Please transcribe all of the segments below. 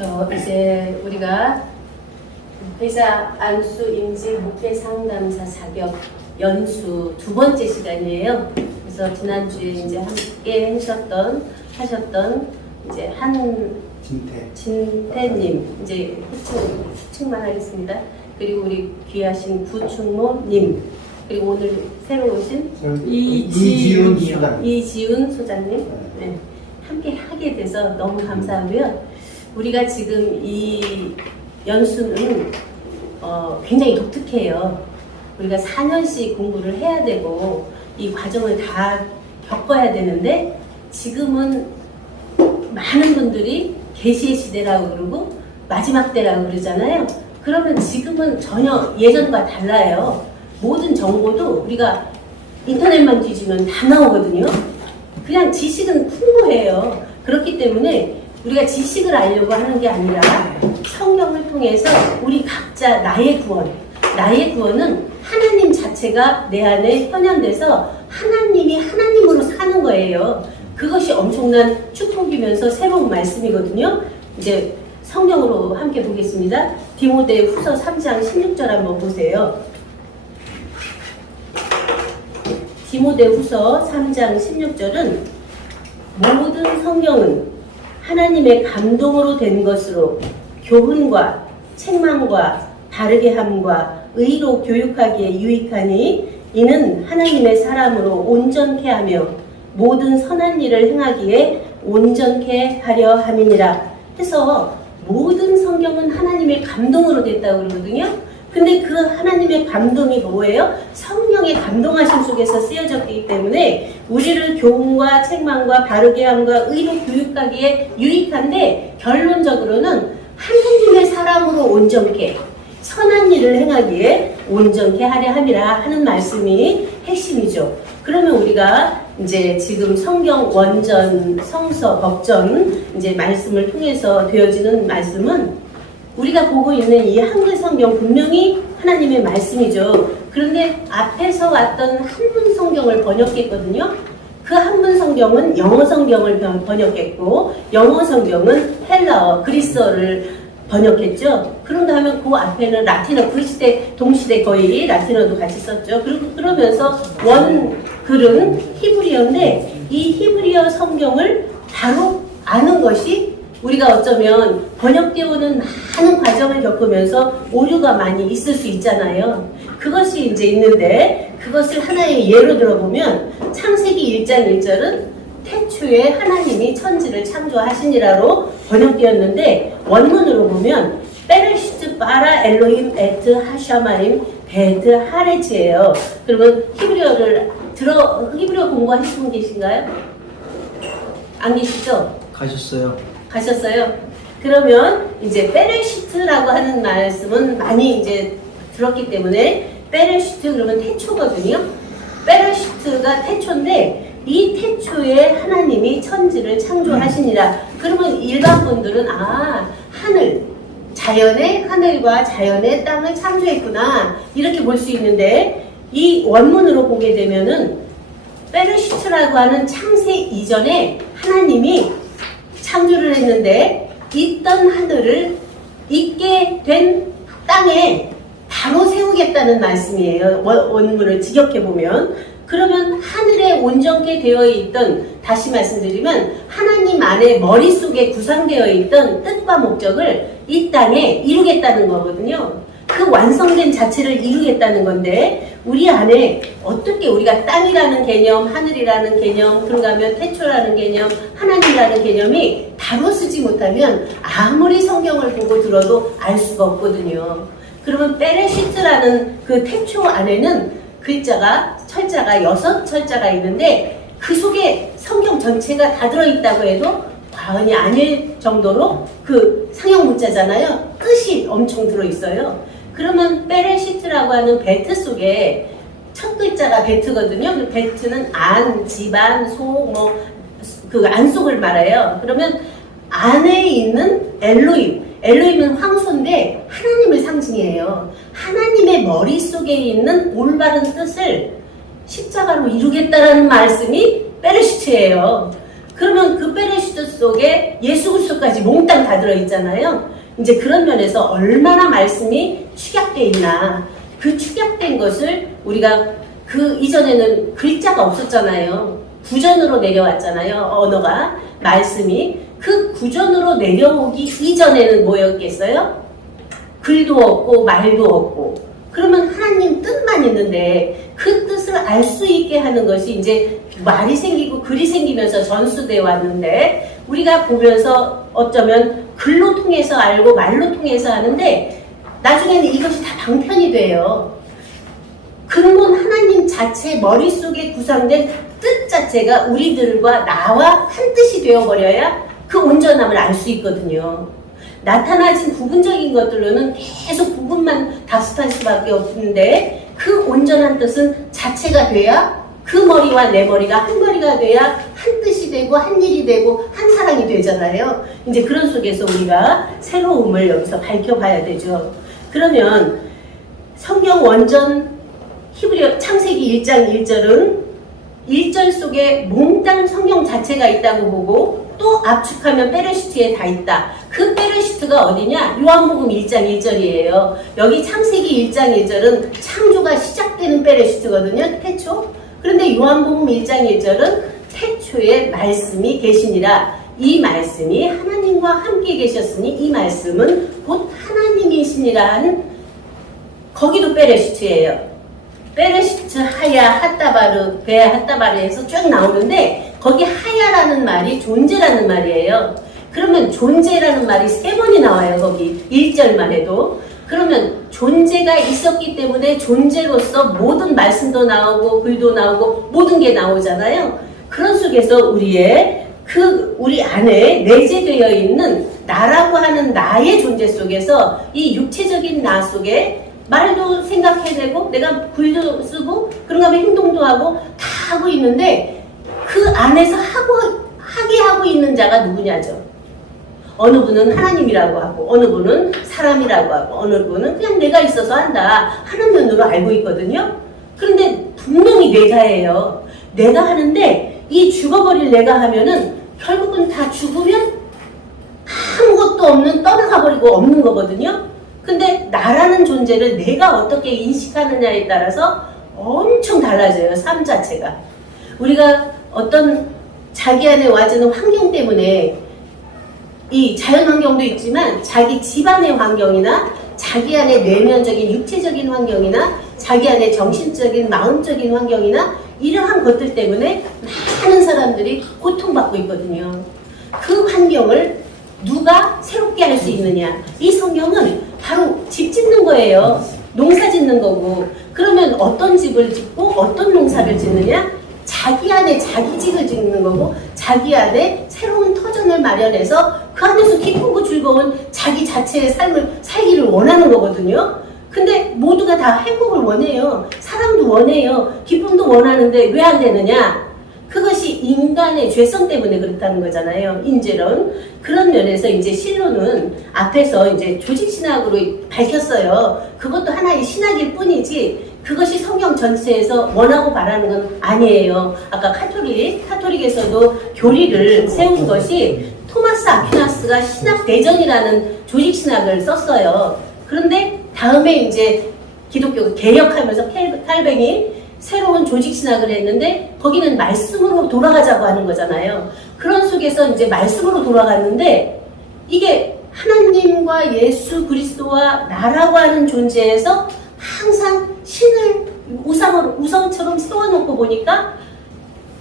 이제 우리가 회사 안수 임직 목회 상담사 자격 연수 두 번째 시간이에요. 그래서 지난주에 이제 함께 하셨던 이제 진태님 이제 호칭만 하겠습니다. 그리고 우리 귀하신 구충모님, 그리고 오늘 새로 오신 이지훈 소장님, 네, 함께 하게 돼서 너무 감사하고요. 우리가 지금 이 연수는 굉장히 독특해요. 우리가 4년씩 공부를 해야 되고 이 과정을 다 겪어야 되는데, 지금은 많은 분들이 계시의 시대라고 그러고 마지막 때라고 그러잖아요. 그러면 지금은 전혀 예전과 달라요. 모든 정보도 우리가 인터넷만 뒤지면 다 나오거든요. 그냥 지식은 풍부해요. 그렇기 때문에 우리가 지식을 알려고 하는 게 아니라 성경을 통해서 우리 각자 나의 구원은 하나님 자체가 내 안에 현현돼서 하나님이 하나님으로 사는 거예요. 그것이 엄청난 축복이면서 새로운 말씀이거든요. 이제 성경으로 함께 보겠습니다. 디모데후서 3장 16절 한번 보세요. 디모데후서 3장 16절은 모든 성경은 하나님의 감동으로 된 것으로 교훈과 책망과 바르게 함과 의로 교육하기에 유익하니 이는 하나님의 사람으로 온전케 하며 모든 선한 일을 행하기에 온전케 하려 함이니라 해서, 모든 성경은 하나님의 감동으로 됐다고 그러거든요. 근데 그 하나님의 감동이 뭐예요? 성령의 감동하심 속에서 쓰여졌기 때문에 우리를 교훈과 책망과 바르게 함과 의로 교육하기에 유익한데, 결론적으로는 하나님의 사람으로 온전케 선한 일을 행하기에 온전케 하려 함이라 하는 말씀이 핵심이죠. 그러면 우리가 이제 지금 성경 원전, 성서, 법전 이제 말씀을 통해서 되어지는 말씀은 우리가 보고 있는 이 한글 성경 분명히 하나님의 말씀이죠. 그런데 앞에서 왔던 한문 성경을 번역했거든요. 그 한문 성경은 영어 성경을 번역했고, 영어 성경은 헬라어, 그리스어를 번역했죠. 그런가 하면 그 앞에는 라틴어, 그 시대, 동시대 거의 라틴어도 같이 썼죠. 그러면서 원글은 히브리어인데, 이 히브리어 성경을 바로 아는 것이 우리가 어쩌면 번역되어 오는 많은 과정을 겪으면서 오류가 많이 있을 수 있잖아요. 그것이 이제 있는데, 그것을 하나의 예로 들어보면 창세기 1장 1절은 태초에 하나님이 천지를 창조하시니라로 번역되었는데, 원문으로 보면 베레시트 바라 엘로힘 에트 하샤마임 베트 하레츠예요. 그러면 히브리어 공부하신 분 계신가요? 안 계시죠? 가셨어요? 그러면 이제 베레시트라고 하는 말씀은 많이 이제 들었기 때문에, 베레시트 그러면 태초거든요. 베레시트가 태초인데, 이 태초에 하나님이 천지를 창조하시니라. 그러면 일반 분들은 자연의 하늘과 자연의 땅을 창조했구나, 이렇게 볼 수 있는데, 이 원문으로 보게 되면은 베레시트라고 하는 창세 이전에 하나님이 창조를 했는데, 있던 하늘을 있게 된 땅에 바로 세우겠다는 말씀이에요. 원문을 직역해보면. 그러면 하늘에 온전케 되어 있던, 다시 말씀드리면 하나님 안에 머릿속에 구상되어 있던 뜻과 목적을 이 땅에 이루겠다는 거거든요. 그 완성된 자체를 이루겠다는 건데, 우리 안에 어떻게 우리가 땅이라는 개념, 하늘이라는 개념, 그런가 하면 태초라는 개념, 하나님이라는 개념이 바로 쓰지 못하면 아무리 성경을 보고 들어도 알 수가 없거든요. 그러면 베레시트라는 그 태초 안에는 철자가 6철자가 있는데, 그 속에 성경 전체가 다 들어있다고 해도 과언이 아닐 정도로 그 상형 문자잖아요. 뜻이 엄청 들어있어요. 그러면 베레시트라고 하는 베트 속에 첫 글자가 베트거든요. 그 베트는 안, 집안, 속, 그 안속을 말해요. 그러면 안에 있는 엘로힘은 황소인데 하나님을 상징해요. 하나님의 머릿속에 있는 올바른 뜻을 십자가로 이루겠다라는 말씀이 베레시트예요. 그러면 그 베레시트 속에 예수 그리스도까지 몽땅 다 들어있잖아요. 이제 그런 면에서 얼마나 말씀이 축약되어 있나. 그 축약된 것을 우리가 그 이전에는 글자가 없었잖아요. 구전으로 내려왔잖아요. 언어가, 말씀이. 그 구전으로 내려오기 이전에는 뭐였겠어요? 글도 없고 말도 없고. 그러면 하나님 뜻만 있는데 그 뜻을 알 수 있게 하는 것이 이제 말이 생기고 글이 생기면서 전수되어 왔는데, 우리가 보면서 어쩌면 글로 통해서 알고 말로 통해서 하는데 나중에는 이것이 다 방편이 돼요. 근본 하나님 자체 머릿속에 구상된 뜻 자체가 우리들과 나와 한 뜻이 되어버려야 그 온전함을 알 수 있거든요. 나타나진 부분적인 것들로는 계속 부분만 답습할 수밖에 없는데, 그 온전한 뜻은 자체가 돼야 그 머리와 내 머리가 한 머리가 돼야 한 뜻이 되고 한 일이 되고 한 사랑이 되잖아요. 이제 그런 속에서 우리가 새로움을 여기서 밝혀봐야 되죠. 그러면 성경 원전 히브리어 창세기 1장 1절은 1절 속에 몽땅 성경 자체가 있다고 보고, 또 압축하면 베레시트에 다 있다. 그 베레시트가 어디냐? 요한복음 1장 1절이에요. 여기 창세기 1장 1절은 창조가 시작되는 베레시트거든요. 태초. 그런데 요한복음 1장 1절은 태초에 말씀이 계시니라. 이 말씀이 하나님과 함께 계셨으니 이 말씀은 곧 하나님이시니라는, 거기도 베레시트예요. 베레시트, 하야, 핫다바르, 베야, 핫다바르에서 쭉 나오는데 거기 하야라는 말이 존재라는 말이에요. 그러면 존재라는 말이 3번이 나와요. 거기 1절만 해도. 그러면 존재가 있었기 때문에 존재로서 모든 말씀도 나오고 글도 나오고 모든 게 나오잖아요. 그런 속에서 우리 안에 내재되어 있는 나라고 하는 나의 존재 속에서 이 육체적인 나 속에 말도 생각해내고 내가 글도 쓰고 그런가 하면 행동도 하고 다 하고 있는데, 그 안에서 하게 하고 있는 자가 누구냐죠. 어느 분은 하나님이라고 하고 어느 분은 사람이라고 하고 어느 분은 그냥 내가 있어서 한다 하는 면으로 알고 있거든요. 그런데 분명히 내가예요. 내가 하는데 이 죽어버릴 내가 하면은 결국은 다 죽으면 아무것도 없는, 떠나가 버리고 없는 거거든요. 근데 나라는 존재를 내가 어떻게 인식하느냐에 따라서 엄청 달라져요. 삶 자체가. 우리가 어떤 자기 안에 와지는 환경 때문에, 이 자연 환경도 있지만 자기 집안의 환경이나 자기 안에 내면적인 육체적인 환경이나 자기 안에 정신적인 마음적인 환경이나 이러한 것들 때문에 많은 사람들이 고통받고 있거든요. 그 환경을 누가 새롭게 할 수 있느냐. 이 성경은 바로 집 짓는 거예요. 농사 짓는 거고. 그러면 어떤 집을 짓고 어떤 농사를 짓느냐? 자기 안에 자기 집을 짓는 거고, 자기 안에 새로운 터전을 마련해서 그 안에서 기쁘고 즐거운 자기 자체의 삶을 살기를 원하는 거거든요. 근데 모두가 다 행복을 원해요. 사랑도 원해요. 기쁨도 원하는데 왜 안 되느냐? 그것이 인간의 죄성 때문에 그렇다는 거잖아요. 인재론. 그런 면에서 이제 신론은 앞에서 이제 조직신학으로 밝혔어요. 그것도 하나의 신학일 뿐이지 그것이 성경 전체에서 원하고 바라는 건 아니에요. 아까 카톨릭에서도 교리를 세운 것이 토마스 아퀴나스가 신학대전이라는 조직신학을 썼어요. 그런데 다음에 이제 기독교가 개혁하면서 칼뱅이 새로운 조직신학을 했는데 거기는 말씀으로 돌아가자고 하는 거잖아요. 그런 속에서 이제 말씀으로 돌아갔는데, 이게 하나님과 예수 그리스도와 나라고 하는 존재에서 항상 신을 우상처럼 세워놓고 보니까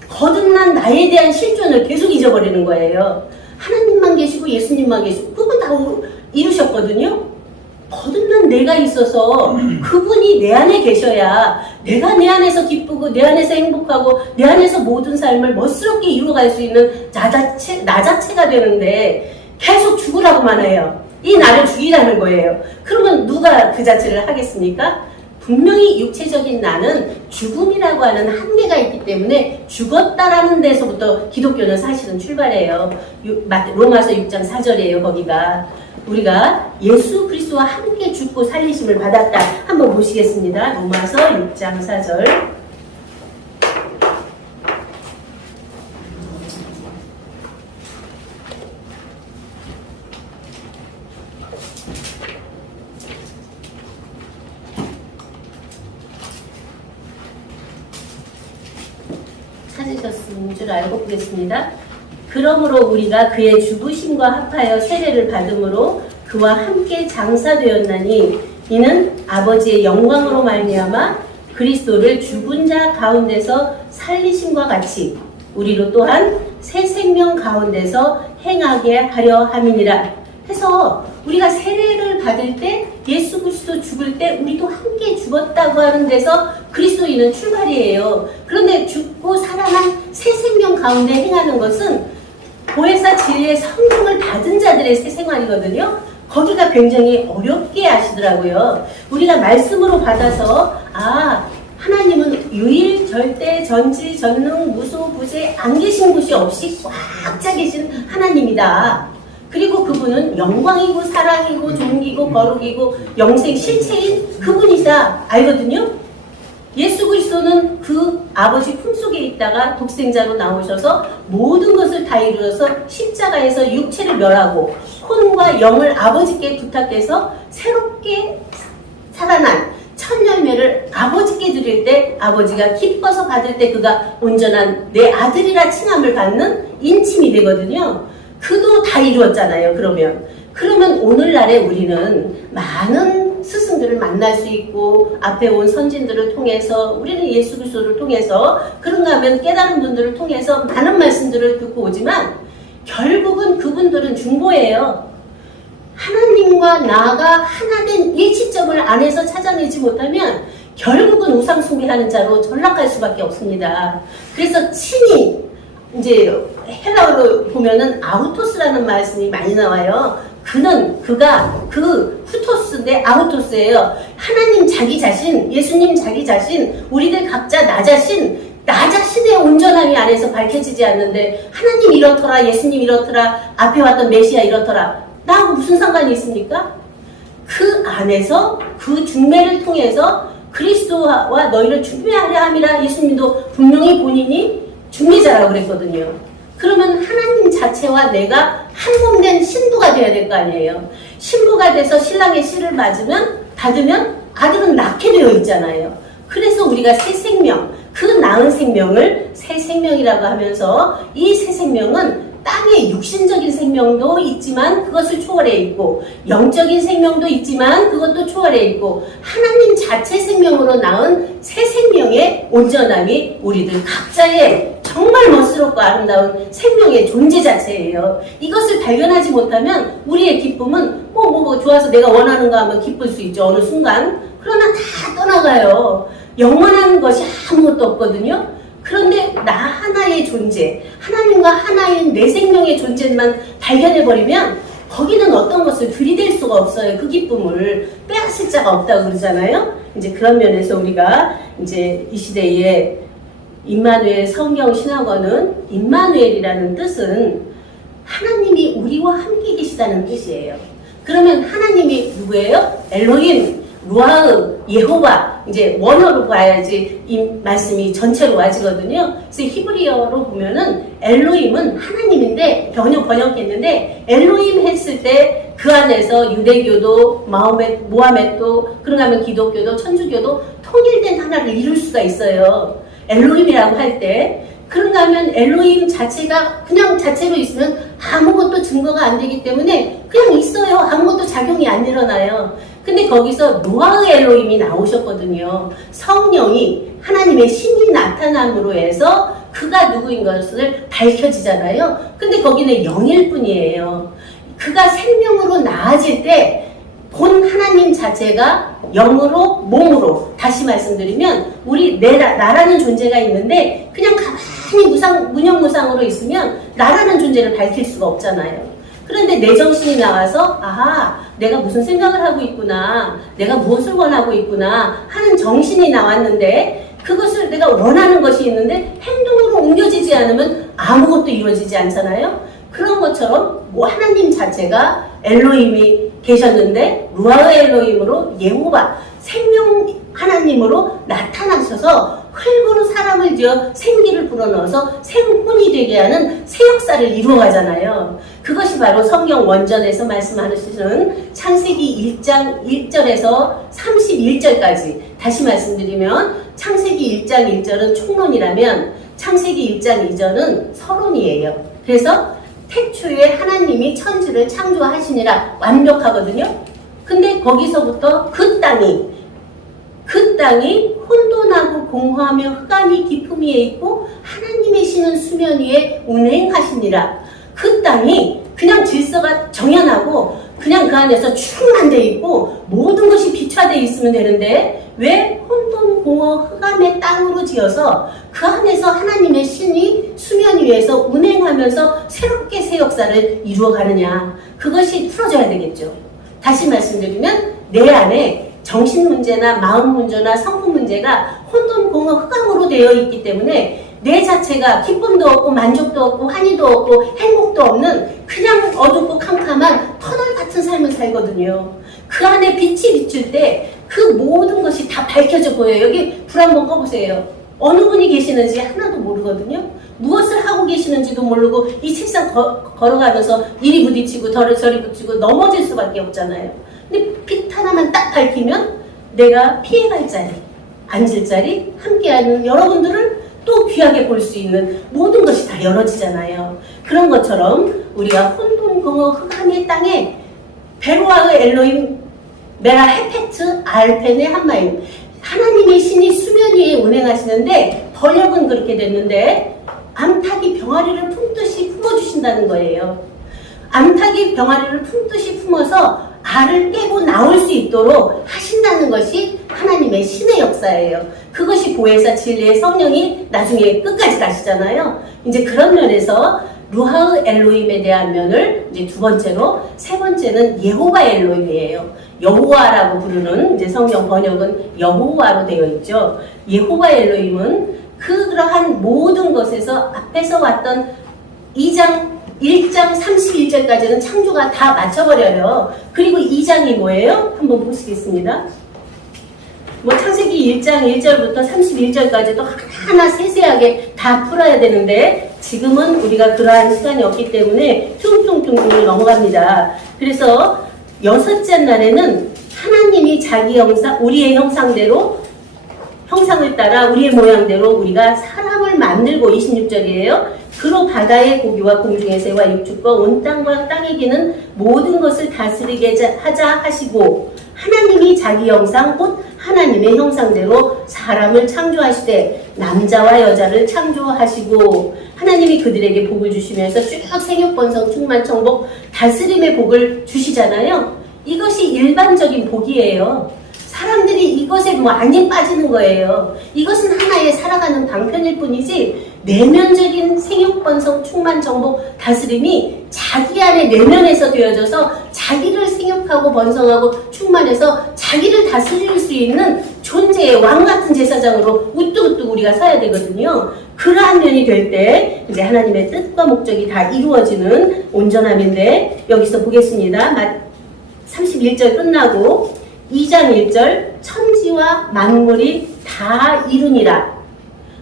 거듭난 나에 대한 실존을 계속 잊어버리는 거예요. 하나님만 계시고 예수님만 계시고 그분 다 이루셨거든요. 거듭난 내가 있어서 그분이 내 안에 계셔야 내가 내 안에서 기쁘고 내 안에서 행복하고 내 안에서 모든 삶을 멋스럽게 이루어갈 수 있는 나 자체가 되는데 계속 죽으라고만 해요. 이 나를 죽이라는 거예요. 그러면 누가 그 자체를 하겠습니까? 분명히 육체적인 나는 죽음이라고 하는 한계가 있기 때문에 죽었다라는 데서부터 기독교는 사실은 출발해요. 로마서 6장 4절이에요. 거기가 우리가 예수 그리스도와 함께 죽고 살리심을 받았다. 한번 보시겠습니다. 로마서 6장 4절. 찾으셨은 줄 알고 보겠습니다. 그러므로 우리가 그의 죽으심과 합하여 세례를 받음으로 그와 함께 장사되었나니 이는 아버지의 영광으로 말미암아 그리스도를 죽은 자 가운데서 살리심과 같이 우리로 또한 새 생명 가운데서 행하게 하려 함이니라. 해서 우리가 세례를 받을 때 예수 그리스도 죽을 때 우리도 함께 죽었다고 하는 데서 그리스도인은 출발이에요. 그런데 죽고 살아난 새 생명 가운데 행하는 것은 보혜사 진리의 성령을 받은 자들의 새 생활이거든요. 거기가 굉장히 어렵게 하시더라고요. 우리가 말씀으로 받아서 하나님은 유일, 절대, 전지, 전능, 무소, 부재, 안 계신 곳이 없이 꽉 차 계신 하나님이다. 그리고 그분은 영광이고 사랑이고 존귀고 거룩이고 영생 실체인 그분이다. 알거든요. 예수 그리스도는 그 아버지 품속에 있다가 독생자로 나오셔서 모든 것을 다 이루어서 십자가에서 육체를 멸하고 혼과 영을 아버지께 부탁해서 새롭게 살아난 첫 열매를 아버지께 드릴 때 아버지가 기뻐서 받을 때 그가 온전한 내 아들이라 칭함을 받는 인침이 되거든요. 그도 다 이루었잖아요. 그러면 오늘날에 우리는 많은 스승들을 만날 수 있고 앞에 온 선진들을 통해서 우리는 예수 그리스도를 통해서 그런가 하면 깨달은 분들을 통해서 많은 말씀들을 듣고 오지만 결국은 그분들은 중보예요. 하나님과 나가 하나 된 일치점을 안에서 찾아내지 못하면 결국은 우상 숭배하는 자로 전락할 수밖에 없습니다. 그래서 친히 이제 헬라어로 보면은 아우토스라는 말씀이 많이 나와요. 그가 그 후토스인데 아우토스예요. 하나님 자기 자신, 예수님 자기 자신, 우리들 각자 나 자신의 온전함이 안에서 밝혀지지 않는데 하나님 이렇더라, 예수님 이렇더라, 앞에 왔던 메시아 이렇더라. 나하고 무슨 상관이 있습니까? 그 안에서 그 중매를 통해서 그리스도와 너희를 중매하려 함이라 예수님도 분명히 본인이 중매자라고 그랬거든요. 그러면 하나님 자체와 내가 한 몸 된 신부가 되어야 될 거 아니에요. 신부가 돼서 신랑의 씨를 받으면 아들은 낳게 되어 있잖아요. 그래서 우리가 새 생명, 그 낳은 생명을 새 생명이라고 하면서 이 새 생명은 땅의 육신적인 생명도 있지만 그것을 초월해 있고 영적인 생명도 있지만 그것도 초월해 있고 하나님 자체 생명으로 낳은 새 생명의 온전함이 우리들 각자의 정말 멋스럽고 아름다운 생명의 존재 자체예요. 이것을 발견하지 못하면 우리의 기쁨은 좋아서 내가 원하는 거 하면 기쁠 수 있죠. 어느 순간. 그러나 다 떠나가요. 영원한 것이 아무것도 없거든요. 그런데 나 하나의 존재, 하나님과 하나인 내 생명의 존재만 발견해버리면 거기는 어떤 것을 들이댈 수가 없어요. 그 기쁨을 빼앗을 자가 없다고 그러잖아요. 이제 그런 면에서 우리가 이제 이 시대에 임마누엘 성경 신학어는 임마누엘이라는 뜻은 하나님이 우리와 함께 계시다는 뜻이에요. 그러면 하나님이 누구예요? 엘로힘, 루아흐, 예호바, 이제 원어로 봐야지 이 말씀이 전체로 와지거든요. 그래서 히브리어로 보면은 엘로힘은 하나님인데 번역했는데 엘로힘 했을 때 그 안에서 유대교도, 모하메도, 그런가 하면 기독교도, 천주교도 통일된 하나를 이룰 수가 있어요. 엘로힘이라고 할 때. 그런가 하면 엘로힘 자체가 그냥 자체로 있으면 아무것도 증거가 안 되기 때문에 그냥 있어요. 아무것도 작용이 안 일어나요. 근데 거기서 노아의 엘로힘이 나오셨거든요. 성령이 하나님의 신이 나타남으로 해서 그가 누구인 것을 밝혀지잖아요. 근데 거기는 영일 뿐이에요. 그가 생명으로 나아질 때 본 하나님 자체가 영으로 몸으로 다시 말씀드리면 나라는 존재가 있는데 그냥 가만히 무념무상으로 있으면 나라는 존재를 밝힐 수가 없잖아요. 그런데 내 정신이 나와서 내가 무슨 생각을 하고 있구나, 내가 무엇을 원하고 있구나 하는 정신이 나왔는데 그것을 내가 원하는 것이 있는데 행동으로 옮겨지지 않으면 아무것도 이루어지지 않잖아요. 그런 것처럼 하나님 자체가 엘로힘이 계셨는데 루아의 엘로힘으로 예호바 생명 하나님으로 나타나셔서 흙으로 사람을 지어 생기를 불어넣어서 생혼이 되게 하는 새 역사를 이루어가잖아요. 그것이 바로 성경 원전에서 말씀하시는 창세기 1장 1절에서 31절까지 다시 말씀드리면 창세기 1장 1절은 총론이라면 창세기 1장 2절은 서론이에요. 그래서 태초에 하나님이 천지를 창조하시니라 완벽하거든요. 근데 거기서부터 그 땅이 혼돈하고 공허하며 흑암이 깊음 위에 있고 하나님의 신은 수면 위에 운행하시니라. 그 땅이 그냥 질서가 정연하고 그냥 그 안에서 충만되어 있고 모든 것이 비춰되어 있으면 되는데 왜 혼돈, 공허, 흑암의 땅으로 지어서 그 안에서 하나님의 신이 수면 위에서 운행하면서 새롭게 새 역사를 이루어가느냐. 그것이 풀어져야 되겠죠. 다시 말씀드리면 내 안에 정신 문제나 마음 문제나 성품 문제가 혼돈, 공허, 흑암으로 되어 있기 때문에 내 자체가 기쁨도 없고 만족도 없고 환희도 없고 행복도 없는 그냥 어둡고 캄캄한 터널 같은 삶을 살거든요. 그 안에 빛이 비출 때 그 모든 것이 다 밝혀져 보여요. 여기 불 한번 꺼보세요. 어느 분이 계시는지 하나도 모르거든요. 무엇을 하고 계시는지도 모르고 이 책상 걸어가면서 이리 부딪히고 저리 부딪히고 넘어질 수밖에 없잖아요. 근데 빛 하나만 딱 밝히면 내가 피해갈 자리, 앉을 자리, 함께하는 여러분들을 또 귀하게 볼 수 있는 모든 것이 다 열어지잖아요. 그런 것처럼 우리가 혼돈, 공허, 흑암의 땅에 베로아의 엘로힘, 메라 헤페트, 알펜의 한마임, 하나님의 신이 수면 위에 운행하시는데 번역은 그렇게 됐는데 암탉이 병아리를 품듯이 품어주신다는 거예요. 암탉이 병아리를 품듯이 품어서 알을 깨고 나올 수 있도록 하신다는 것이 하나님의 신의 역사예요. 그것이 보혜사 진리의 성령이 나중에 끝까지 가시잖아요. 이제 그런 면에서 루하의 엘로힘에 대한 면을 이제 두 번째로, 세 번째는 예호바 엘로힘이에요. 여호와라고 부르는 이제 성경 번역은 여호와로 되어 있죠. 예호바 엘로힘은 그러한 모든 것에서 앞에서 왔던 1장 31절까지는 창조가 다 맞춰버려요. 그리고 2장이 뭐예요? 한번 보시겠습니다. 창세기 1장 1절부터 31절까지도 하나하나 세세하게 다 풀어야 되는데 지금은 우리가 그러한 시간이 없기 때문에 퉁퉁퉁퉁 넘어갑니다. 그래서 여섯째 날에는 하나님이 자기 형상, 우리의 형상대로 형상을 따라 우리의 모양대로 우리가 사람을 만들고 26절이에요. 그로 바다의 고기와 공중의 새와 육축과 온 땅과 땅에 기는 모든 것을 다스리게 하자 하시고 하나님이 자기 형상 곧 하나님의 형상대로 사람을 창조하시되 남자와 여자를 창조하시고 하나님이 그들에게 복을 주시면서 쭉 생육번성 충만청복 다스림의 복을 주시잖아요. 이것이 일반적인 복이에요. 사람들이 이것에 많이 빠지는 거예요. 이것은 하나의 살아가는 방편일 뿐이지 내면적인 생육번성 충만정복 다스림이 자기 안에 내면에서 되어져서 자기를 생육하고 번성하고 충만해서 자기를 다스릴 수 있는 존재의 왕같은 제사장으로 우뚝우뚝 우리가 서야 되거든요. 그러한 면이 될 때 이제 하나님의 뜻과 목적이 다 이루어지는 온전함인데 여기서 보겠습니다. 31절 끝나고 2장 1절 천지와 만물이 다 이루니라.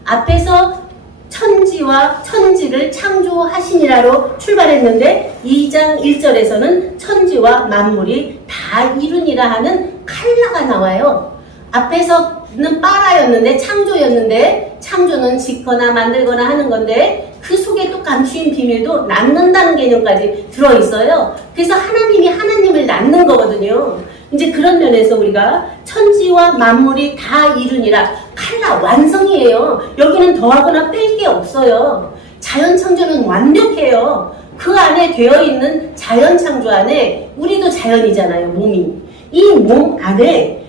앞에서 천지와 천지를 창조하시니라로 출발했는데 2장 1절에서는 천지와 만물이 다 이루니라 하는 칼라가 나와요. 앞에서는 빠라였는데 창조였는데 창조는 짓거나 만들거나 하는 건데 그 속에 또 감추인 비밀도 낳는다는 개념까지 들어있어요. 그래서 하나님이 하나님을 낳는 거거든요. 이제 그런 면에서 우리가 천지와 만물이 다 이루니라 칼라 완성이에요. 여기는 더하거나 뺄 게 없어요. 자연 창조는 완벽해요. 그 안에 되어 있는 자연 창조 안에 우리도 자연이잖아요. 몸이. 이 몸 안에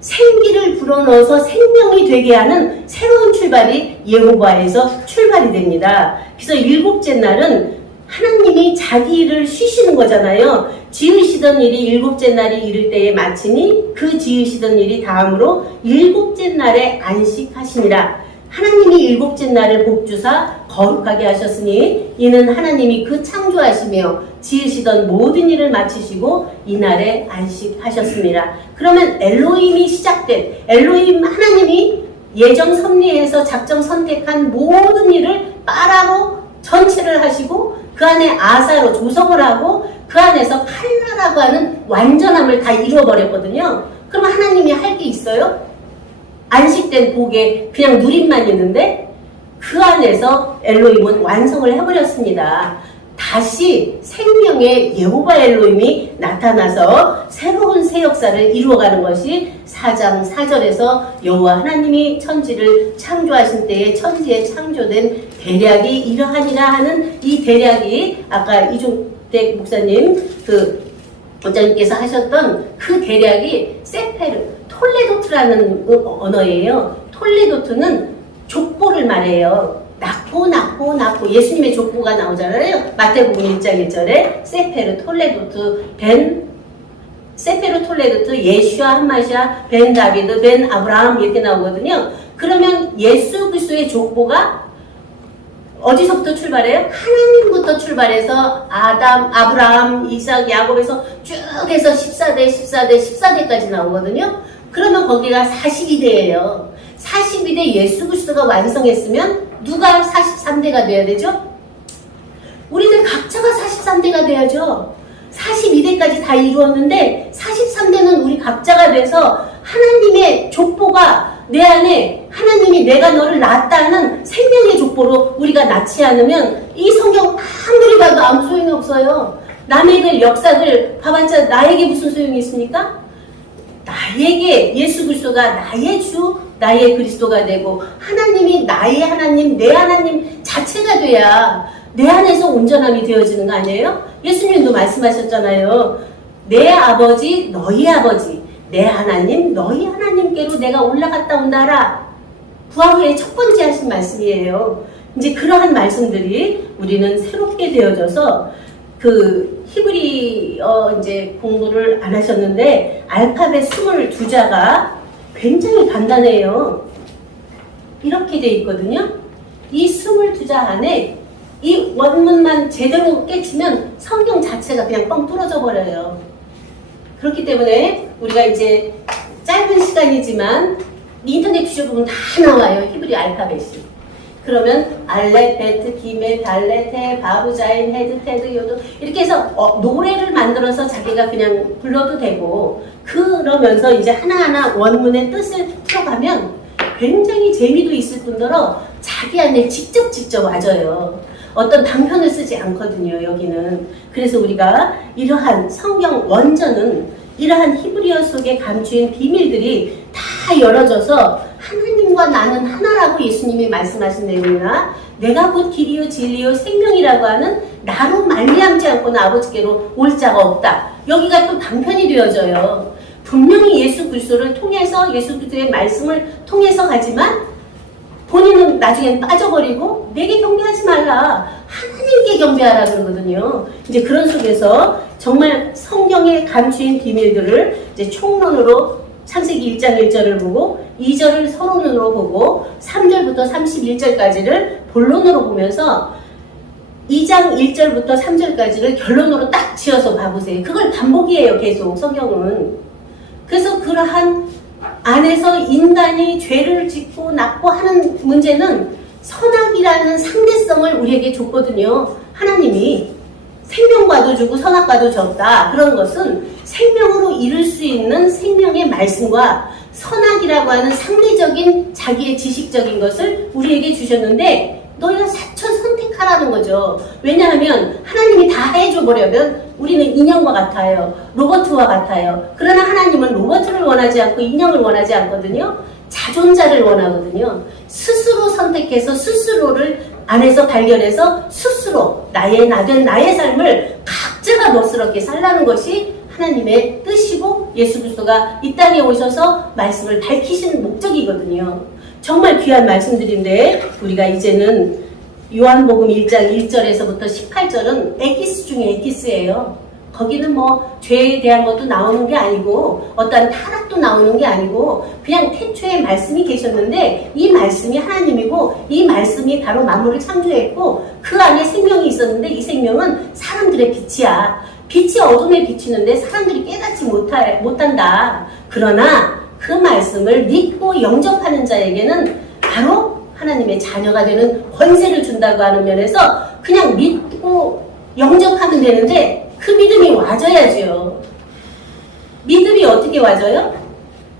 생기를 불어넣어서 생명이 되게 하는 새로운 출발이 예호바에서 출발이 됩니다. 그래서 일곱째 날은 하나님이 자기 일을 쉬시는 거잖아요. 지으시던 일이 일곱째 날이 이를 때에 마치니 그 지으시던 일이 다음으로 일곱째 날에 안식하시니라. 하나님이 일곱째 날을 복주사 거룩하게 하셨으니 이는 하나님이 그 창조하시며 지으시던 모든 일을 마치시고 이날에 안식하셨습니다. 그러면 엘로힘이 시작된 엘로힘 하나님이 예정 섭리해서 작정 선택한 모든 일을 빠라로 전체를 하시고 그 안에 아사로 조성을 하고 그 안에서 칼라라고 하는 완전함을 다 이루어버렸거든요. 그럼 하나님이 할 게 있어요? 안식된 복에 그냥 누림만 있는데 그 안에서 엘로힘은 완성을 해버렸습니다. 다시 생명의 여호와 엘로힘이 나타나서 새로운 새 역사를 이루어가는 것이 4장 4절에서 여호와 하나님이 천지를 창조하신 때에 천지에 창조된 대략이 이러하니라 하는 이 대략이 아까 이종택 목사님 원장님께서 하셨던 그 대략이 세페르 톨레도트라는 언어예요. 톨레도트는 족보를 말해요. 낙보 예수님의 족보가 나오잖아요. 마태복음 1장 1절에 세페르 톨레도트 예슈아 한마시아 벤 다비드 벤 아브라함 이렇게 나오거든요. 그러면 예수 그리스도의 족보가 어디서부터 출발해요? 하나님부터 출발해서 아담, 아브라함, 이삭, 야곱에서 쭉 해서 14대까지 나오거든요. 그러면 거기가 42대예요. 42대 예수 그리스도가 완성했으면 누가 43대가 돼야 되죠? 우리들 각자가 43대가 돼야죠. 42대까지 다 이루었는데 43대는 우리 각자가 돼서 하나님의 족보가 내 안에 하나님이 내가 너를 낳았다는 생명의 족보로 우리가 낳지 않으면 이 성경 아무리 봐도 아무 소용이 없어요. 남의 글 역사들 봐봤자 나에게 무슨 소용이 있습니까? 나에게 예수 그리스도가 나의 주 나의 그리스도가 되고 하나님이 나의 하나님 내 하나님 자체가 돼야 내 안에서 온전함이 되어지는 거 아니에요? 예수님도 말씀하셨잖아요. 내 아버지 너희 아버지 내 하나님 너희 하나님께로 내가 올라갔다 온다라. 부활 후에 첫 번째 하신 말씀이에요. 이제 그러한 말씀들이 우리는 새롭게 되어져서 히브리어 이제 공부를 안 하셨는데 알파벳 22자가 굉장히 간단해요. 이렇게 돼 있거든요. 이 22자 안에 이 원문만 제대로 깨치면 성경 자체가 그냥 뻥 뚫어져 버려요. 그렇기 때문에 우리가 이제 짧은 시간이지만 인터넷 뒤져보면 다 나와요. 히브리 알파벳이. 그러면 알렛, 베트, 기메, 달렛, 테, 바브, 자인, 헤드, 테드, 요드 이렇게 해서 노래를 만들어서 자기가 그냥 불러도 되고 그러면서 이제 하나하나 원문의 뜻을 풀어가면 굉장히 재미도 있을 뿐더러 자기 안에 직접 와져요. 어떤 단편을 쓰지 않거든요. 여기는. 그래서 우리가 이러한 성경 원전은 이러한 히브리어 속에 감추인 비밀들이 다 열어져서 하나님과 나는 하나라고 예수님이 말씀하신 내용이나 내가 곧 길이요 진리요 생명이라고 하는 나로 말미암지 않고는 아버지께로 올 자가 없다. 여기가 또 단편이 되어져요. 분명히 예수 그리스도를 통해서 예수 그리스도의 말씀을 통해서 가지만 본인은 나중엔 빠져버리고 내게 경배하지 말라. 하나님께 경배하라 그러거든요. 이제 그런 속에서 정말 성경에 감추인 비밀들을 이제 총론으로 창세기 1장 1절을 보고 2절을 서론으로 보고 3절부터 31절까지를 본론으로 보면서 2장 1절부터 3절까지를 결론으로 딱 지어서 봐보세요. 그걸 반복이에요. 계속 성경은. 그래서 그러한 안에서 인간이 죄를 짓고 낳고 하는 문제는 선악이라는 상대성을 우리에게 줬거든요. 하나님이 생명과도 주고 선악과도 줬다. 그런 것은 생명으로 이룰 수 있는 생명의 말씀과 선악이라고 하는 상대적인 자기의 지식적인 것을 우리에게 주셨는데 너희가 사천 선택하라는 거죠. 왜냐하면 하나님이 다 해줘버려면 우리는 인형과 같아요. 로버트와 같아요. 그러나 하나님은 로버트를 원하지 않고 인형을 원하지 않거든요. 자존자를 원하거든요. 스스로 선택해서 스스로를 안에서 발견해서 스스로 나된 나의 삶을 각자가 멋스럽게 살라는 것이 하나님의 뜻이고 예수 그리스도가 이 땅에 오셔서 말씀을 밝히신 목적이거든요. 정말 귀한 말씀들인데 우리가 이제는 요한복음 1장 1절에서부터 18절은 에기스 중에 에기스예요. 거기는 뭐 죄에 대한 것도 나오는 게 아니고 어떠한 타락도 나오는 게 아니고 그냥 태초에 말씀이 계셨는데 이 말씀이 하나님이고 이 말씀이 바로 만물을 창조했고 그 안에 생명이 있었는데 이 생명은 사람들의 빛이야. 빛이 어둠에 비치는데 사람들이 깨닫지 못한다. 그러나 그 말씀을 믿고 영접하는 자에게는 바로 하나님의 자녀가 되는 권세를 준다고 하는 면에서 그냥 믿고 영접하면 되는데 그 믿음이 와져야죠. 믿음이 어떻게 와져요?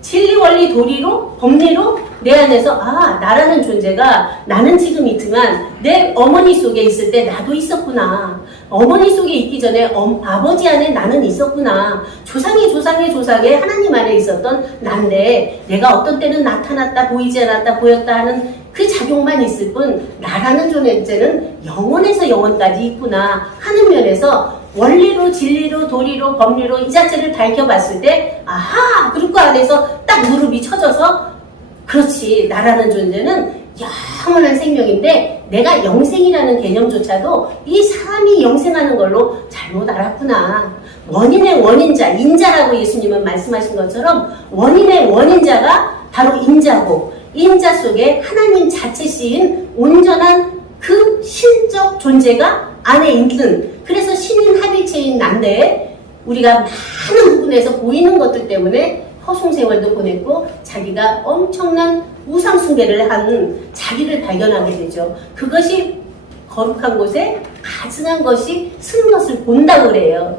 진리 원리 원리 도리로 법리로 내 안에서 나라는 존재가 나는 지금 있지만 내 어머니 속에 있을 때 나도 있었구나. 어머니 속에 있기 전에 아버지 안에 나는 있었구나. 조상의 하나님 안에 있었던 난데 내가 어떤 때는 나타났다 보이지 않았다 보였다 하는 그 작용만 있을 뿐 나라는 존재는 영원에서 영원까지 있구나 하는 면에서 원리로 진리로 도리로 법리로 이 자체를 밝혀봤을 때 그리고 그 안에서 딱 무릎이 쳐져서 그렇지 나라는 존재는 영원한 생명인데 내가 영생이라는 개념조차도 이 사람이 영생하는 걸로 잘못 알았구나. 원인의 원인자 인자라고 예수님은 말씀하신 것처럼 원인의 원인자가 바로 인자고 인자 속에 하나님 자체시인 온전한 그 신적 존재가 안에 있는 그래서 신인 합일체인 난데 우리가 많은 부분에서 보이는 것들 때문에 허송세월도 보냈고 자기가 엄청난 우상숭배를 한 자기를 발견하게 되죠. 그것이 거룩한 곳에 가증한 것이 쓴 것을 본다고 그래요.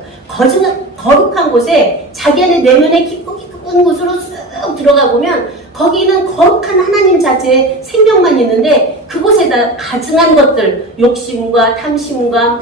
거룩한 곳에 자기 안에 내면의 깊은 곳으로 쑥 들어가 보면 거기는 거룩한 하나님 자체의 생명만 있는데 그곳에다 가증한 것들, 욕심과 탐심과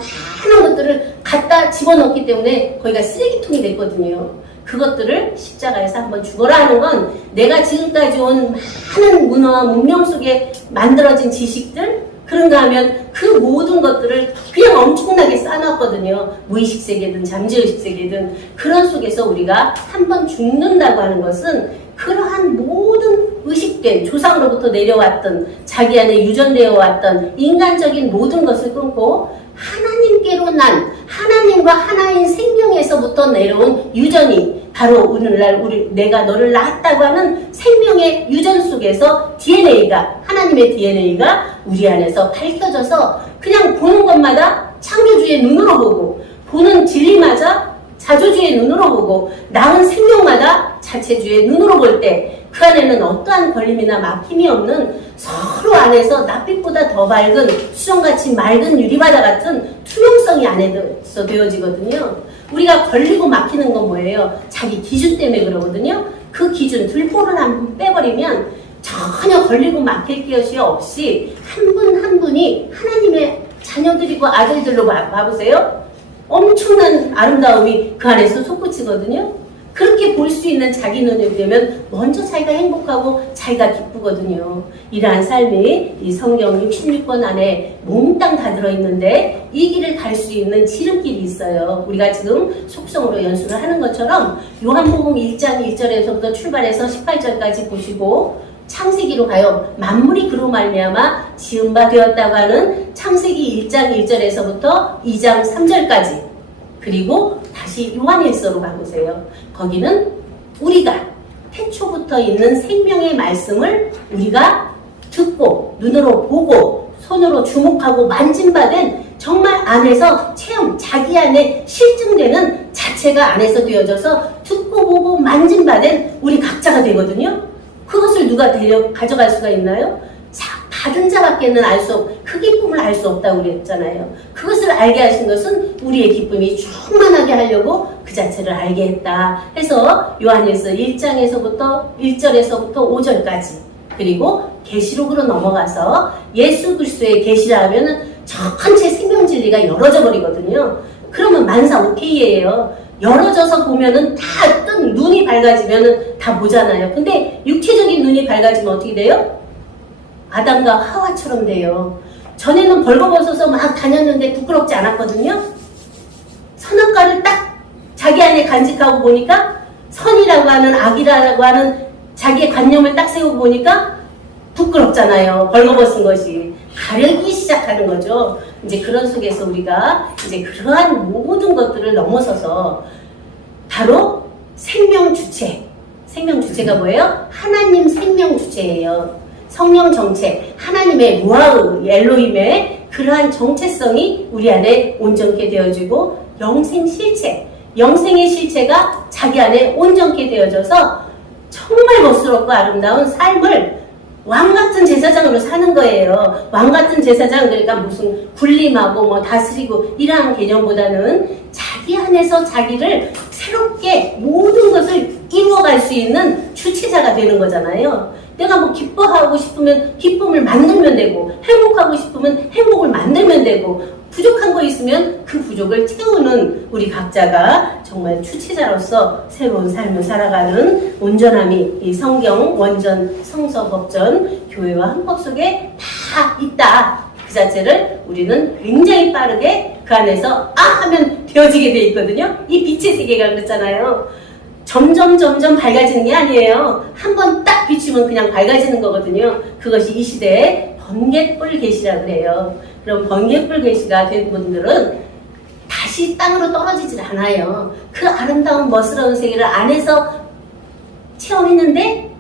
많은 것들을 갖다 집어넣기 때문에 거기가 쓰레기통이 됐거든요. 그것들을 십자가에서 한번 죽어라 하는 건 내가 지금까지 온 많은 문화와 문명 속에 만들어진 지식들 그런가 하면 그 모든 것들을 그냥 엄청나게 쌓아놨거든요. 무의식 세계든 잠재의식 세계든 그런 속에서 우리가 한번 죽는다고 하는 것은 그러한 모든 의식된 조상으로부터 내려왔던 자기 안에 유전되어 왔던 인간적인 모든 것을 끊고 하나님께로 난 하나님과 하나인 생명에서부터 내려온 유전이 바로 오늘날 내가 너를 낳았다고 하는 생명의 유전 속에서 DNA가 하나님의 DNA가 우리 안에서 밝혀져서 그냥 보는 것마다 창조주의 눈으로 보고 보는 진리마저 자조주의 눈으로 보고 낳은 생명마다 자체주의 눈으로 볼 때 그 안에는 어떠한 걸림이나 막힘이 없는 서로 안에서 낯빛보다 더 밝은 수정같이 맑은 유리바다 같은 투명성이 안에서 되어지거든요. 우리가 걸리고 막히는 건 뭐예요? 자기 기준 때문에 그러거든요. 그 기준 들보를 한번 빼버리면 전혀 걸리고 막힐 것이 없이 한 분 한 분이 하나님의 자녀들이고 아들들로 봐보세요. 엄청난 아름다움이 그 안에서 솟구치거든요. 그렇게 볼 수 있는 자기 눈이 되면 먼저 자기가 행복하고 자기가 기쁘거든요. 이러한 삶이 이 성경 66권 안에 몽땅 다 들어있는데 이 길을 갈 수 있는 지름길이 있어요. 우리가 지금 속성으로 연수를 하는 것처럼 요한복음 1장 1절에서부터 출발해서 18절까지 보시고 창세기로 가요. 만물이 그로 말미암아 지은 바 되었다고 하는 창세기 1장 1절에서부터 2장 3절까지 그리고 다시 요한일서로 가보세요. 거기는 우리가 태초부터 있는 생명의 말씀을 우리가 듣고 눈으로 보고 손으로 주목하고 만진바된 정말 안에서 체험 자기 안에 실증되는 자체가 안에서 되어져서 듣고 보고 만진바된 우리 각자가 되거든요. 그것을 누가 가져갈 수가 있나요? 받은 자밖에는 알 수 없고 그 기쁨을 알 수 없다고 그랬잖아요. 그것을 알게 하신 것은 우리의 기쁨이 충만하게 하려고 그 자체를 알게 했다 해서 요한일서 1장에서부터 1절에서부터 5절까지 그리고 계시록으로 넘어가서 예수 그리스도의 계시라 하면은 전체 생명 진리가 열어져 버리거든요. 그러면 만사 오케이예요. 열어져서 보면은 다 뜬 눈이 밝아지면은 다 보잖아요. 근데 육체적인 눈이 밝아지면 어떻게 돼요? 아담과 하와처럼 돼요. 전에는 벌거벗어서 막 다녔는데 부끄럽지 않았거든요. 선악과를 딱 자기 안에 간직하고 보니까 선이라고 하는 악이라고 하는 자기의 관념을 딱 세우고 보니까 부끄럽잖아요. 벌거벗은 것이 가려기 시작하는 거죠. 이제 그런 속에서 우리가 이제 그러한 모든 것들을 넘어서서 바로 생명 주체. 생명 주체가 뭐예요? 하나님 생명 주체예요. 성령 정체, 하나님의 루아흐, 엘로힘의 그러한 정체성이 우리 안에 온전케 되어지고 영생 실체, 영생의 실체가 자기 안에 온전케 되어져서 정말 멋스럽고 아름다운 삶을 왕같은 제사장으로 사는 거예요. 왕같은 제사장 그러니까 무슨 군림하고 뭐 다스리고 이러한 개념보다는 자기 안에서 자기를 새롭게 모든 것을 이루어갈 수 있는 주체자가 되는 거잖아요. 내가 뭐 기뻐하고 싶으면 기쁨을 만들면 되고, 행복하고 싶으면 행복을 만들면 되고, 부족한 거 있으면 그 부족을 채우는 우리 각자가 정말 주체자로서 새로운 삶을 살아가는 온전함이 이 성경, 원전, 성서, 법전, 교회와 헌법 속에 다 있다. 그 자체를 우리는 굉장히 빠르게 그 안에서 하면 되어지게 돼 있거든요. 이 빛의 세계가 그렇잖아요. 점점 밝아지는 게 아니에요. 한번 딱 비추면 그냥 밝아지는 거거든요. 그것이 이 시대의 번갯불 계시라 그래요. 그럼 번갯불 계시가 된 분들은 다시 땅으로 떨어지질 않아요. 그 아름다운 멋스러운 세계를 안에서 체험했는데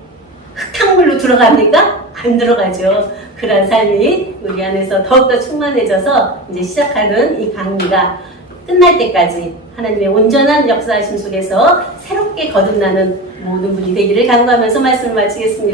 흙탕물로 들어갑니까? 안 들어가죠. 그런 삶이 우리 안에서 더욱더 충만해져서 이제 시작하는 이 강의가 끝날 때까지 하나님의 온전한 역사하심 속에서 새롭게 거듭나는 모든 분이 되기를 간구하면서 말씀을 마치겠습니다.